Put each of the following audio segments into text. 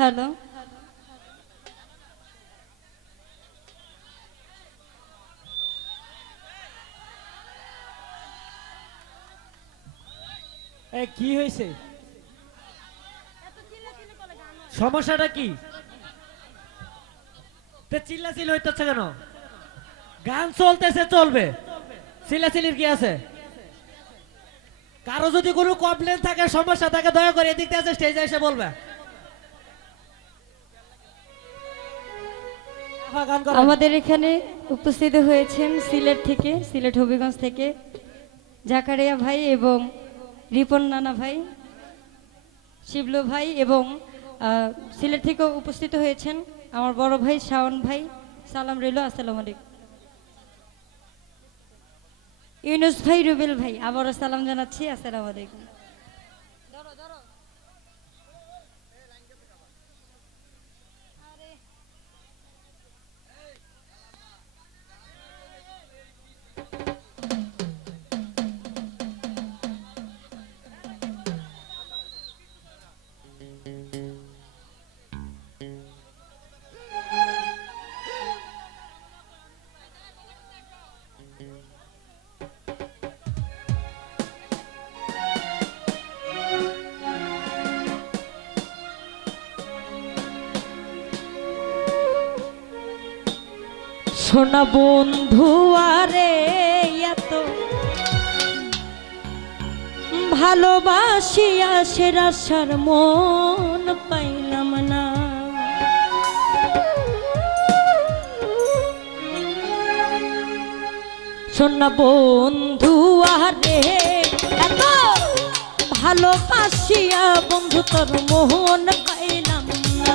Hello. কি হয়েছে? সমস্যাটা কি? চিল্লাচিল্লি হইতেছে কেন? গান চলতেছে, চলবে, চিল্লাচিল্লির কি আছে? কারো যদি কোনো কমপ্লেন থাকে, সমস্যা থাকে, দয়া করে এদিক থেকে স্টেজে এসে বলবে। আমাদের এখানে উপস্থিত হয়েছেন সিলেট থেকে, সিলেট হবিগঞ্জ থেকে জাকারিয়া ভাই এবং রিপন নানা ভাই, শিবলু ভাই এবং সিলেট থেকে উপস্থিত হয়েছেন আমার বড় ভাই শাওন ভাই। সালাম রইল, আসসালামু আলাইকুম। ইউনুস ভাই, রুবেল ভাই, আবারও সালাম জানাচ্ছি, আসসালামু আলাইকুম। সোনা বন্ধু আরে এত ভালোবাসিয়া সেরাসার মন পাইলাম না। সোনা বন্ধু আরে এত ভালোবাসিয়া বন্ধু তোর মোহন পাইলাম না।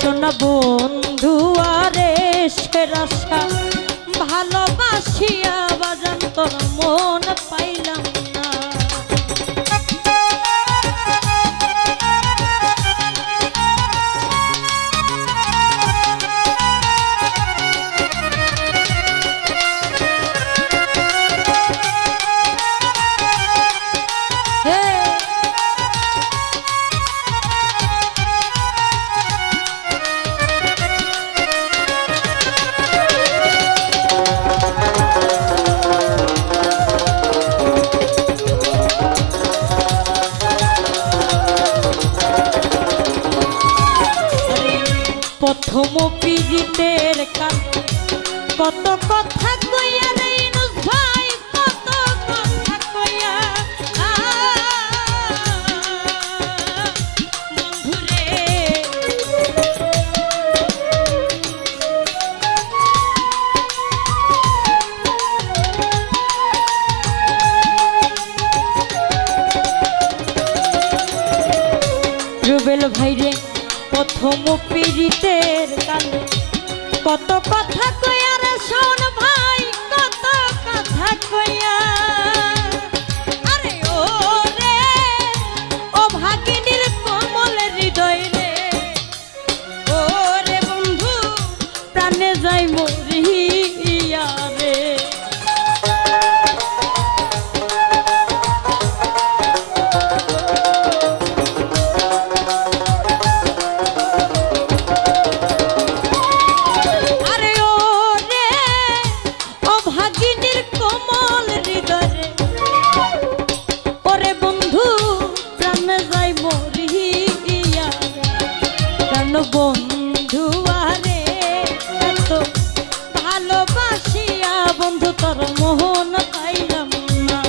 সোনা বন্ধু আরে সেরাসা ভালোবাসিয়া বাজান তোর মন পাইলাম না। প্রথম পীড়িতের কান কত কথা কইয়া রে ইউনুস ভাই, কত কথা কইয়া বন্ধুরে। রুবেল ভাই রে প্রথম পীড়িতের কালে কত কথা কইয়া রে শোন ভাই, কত কথা কইয়া। আরে ও রে ও ভাগিনীর কোমল হৃদয় রে, ও রে বন্ধু প্রাণে যাই মরিয়া রে। বন্ধু আরে এত ভালোবাসিয়া বন্ধু তোর মোহন পাইলাম না।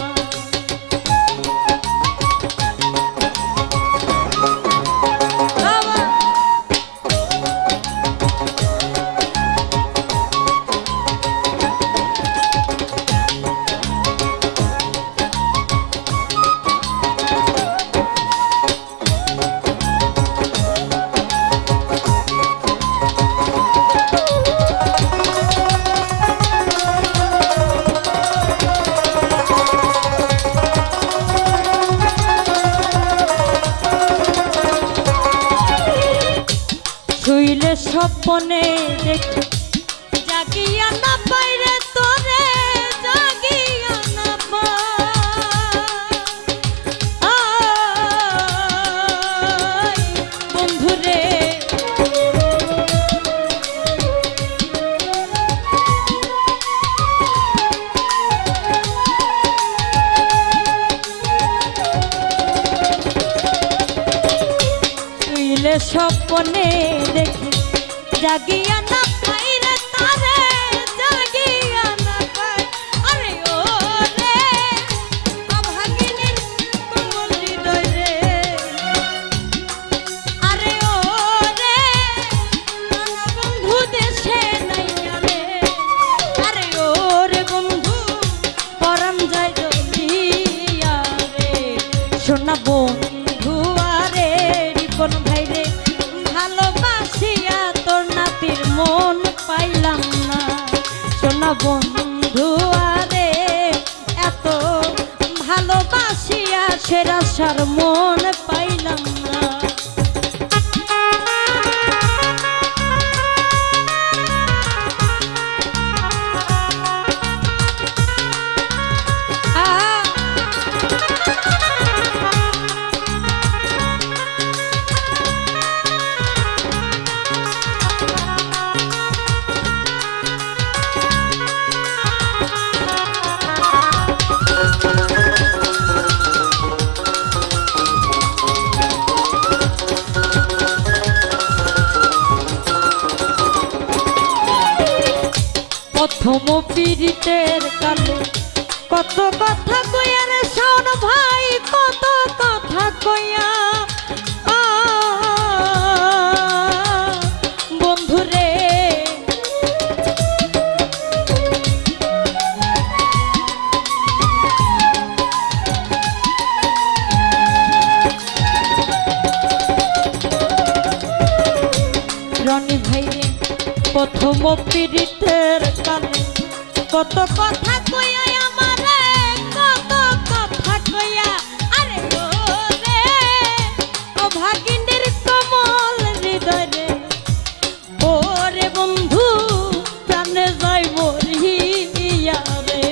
শুইলে স্বপ্নে দেখি জাগিয়া না পাইরে তোরে, জাগিয়া না পাই বন্ধুরে। স্বপ্নে দেখি জাগিয়া না পাই রে তারে জাগিয়া না পাই আরে ও রে অভাগিনীর কোমল হৃদয় রে আরে ও রে নানা বন্ধু দেশে নাইয়া রে আরে ও রে বন্ধু পরাণ যায় জ্বলিয়া রে সোনা বন্ধু আরে রিপন ভাই রে ভালোবাসিয়া তোর নাতির মন পাইলাম না সোনা বন্ধু আরে এত ভালোবাসিয়া সেরা সার মন পাইলাম না প্রথম পীড়িতের কালে কত কথা কইয়া রে শোন ভাই কত কথা কইয়া বন্ধুরে রনি ভাই রে প্রথম পীড়িতের কালে কত কথা কইয়া আমারে কত কথা কইয়া আরে ও রে ও ভাগিনীর কোমল হৃদয় রে ও রে বন্ধু প্রাণে যাইব রিয়া রে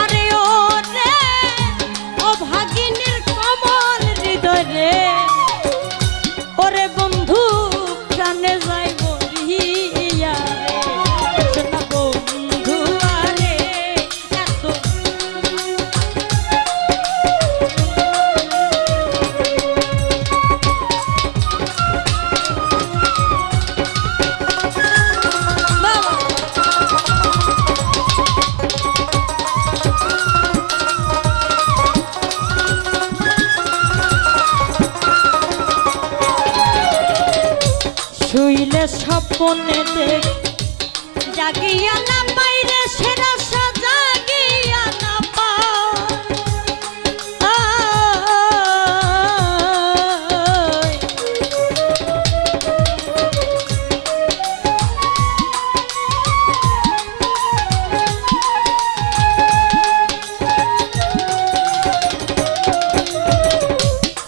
আরে ও রে ও ভাগিনীর কোমল হৃদয় রে ওরে বন্ধু প্রাণে যাইব রিয়া রে সোনা বন্ধু আরে এত বাবা শুইলে স্বপ্নে দেখ জাগিয়া না পাইরে সেরা জাগিয়া না পাই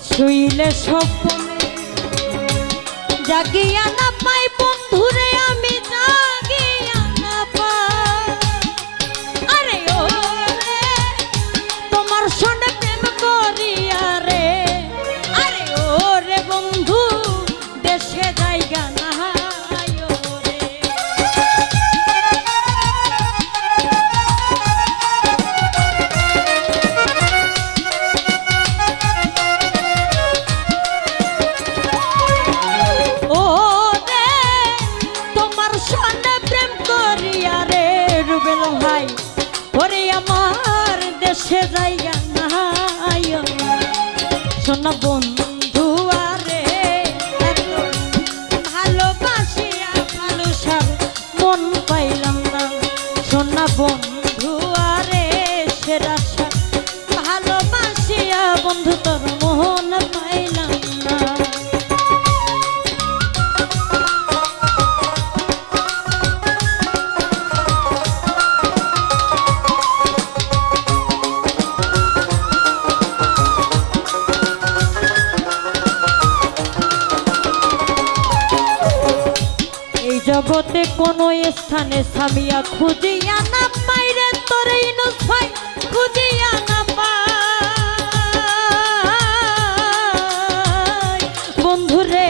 শুইলে স্বপ্নে জাগিয়া না পাই বন্ধুরে আমি জাগিয়া না পাই আরে ও রে তোমার সনে প্রেম করিয়া রে আরে ও রে বন্ধু দেশে জায়গা না রে ও রে তোমার সনে প্রেম করিয়া রে রুবেল ভাই ওরে আমার দেশে জায়গা নাই সোনা বন্ধু আরে এত ভালোবাসিয়া ভালোসার মন পাইলাম না সোনা বন্ধু আরে সেরা সার ভালোবাসিয়া বন্ধু তোর মন পাইলাম না জগতে কোনো স্থানে সামিয়া খুঁজিয়া না পাইরে তোরে ইনুস ভাই খুঁজিয়া না পাই বন্ধুরে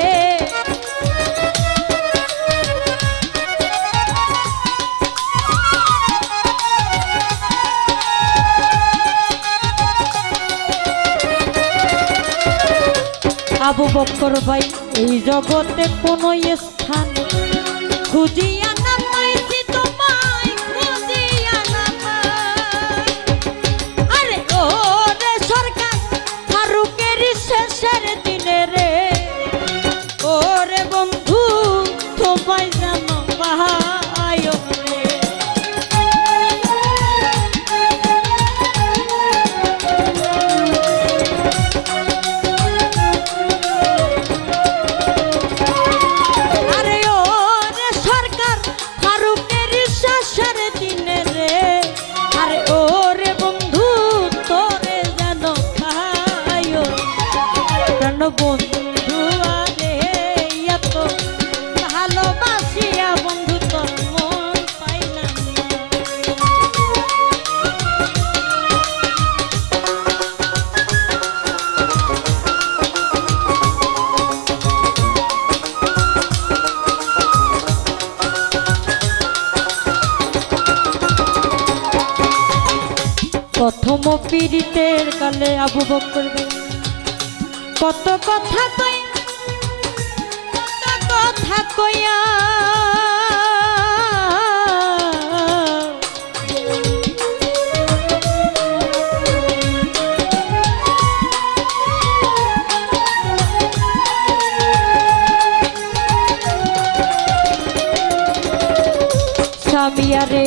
আবু বক্কর ভাই এই জগতে কোনো স্থান খুঁজিয়া না পাইছি তোমায় খুঁজিয়া না পাই। আরে ও রে সরকার ফারুকের শেষের দিনে রে ও রে বন্ধু তোমায় জানো ভাই রে। আরে ও রে সরকার ফারুকের শেষের দিনে রে আরে ও রে বন্ধু তোরে জানো ভাই কেন বন্ধু আরে এত ভালোবাসিয়া বন্ধু তোর মন পাইলাম না। প্রথম পীড়িতের কালে আবু বকর ভাই কত কথা কই কত কথা কইয়া স্বামীয়ারে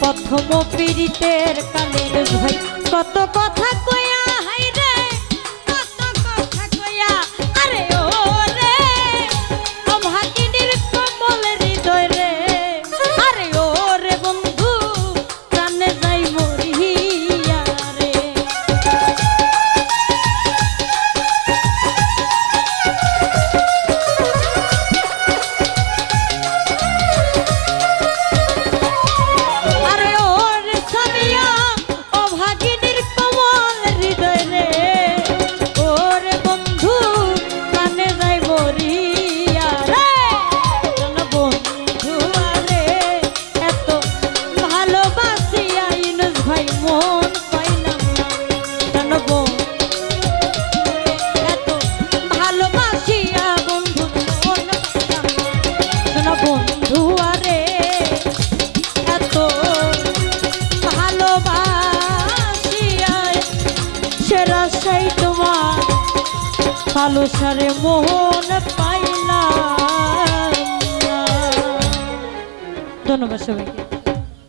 প্রথম পীড়িতের কালে ভাই কত কথা কইয়া হাই রে কত কথা কইয়া আরে ও রে অভাগিনীর কমল হৃদয় রে আরে ও রে বন্ধু প্রাণে যাই মরিয়া রে। আরে ও রে স্বামীয়া অভাগিনীর কমল হৃদয় রে ও রে বন্ধু প্রাণে যাই মরিয়া রে। জান বন্ধু আরে এত ভালোবাসিয়া ইনুস ভাই মন পাইলাম না। জান বন্ধু এত ভালোবাসিয়া বন্ধু মন পাইলাম না। জান বন্ধু আরে এত ভালোবাসিয়া সেরা সেই তোমার ভালো সারে মোহন পাইলাম না। ধন্যবাদ সবাইকে।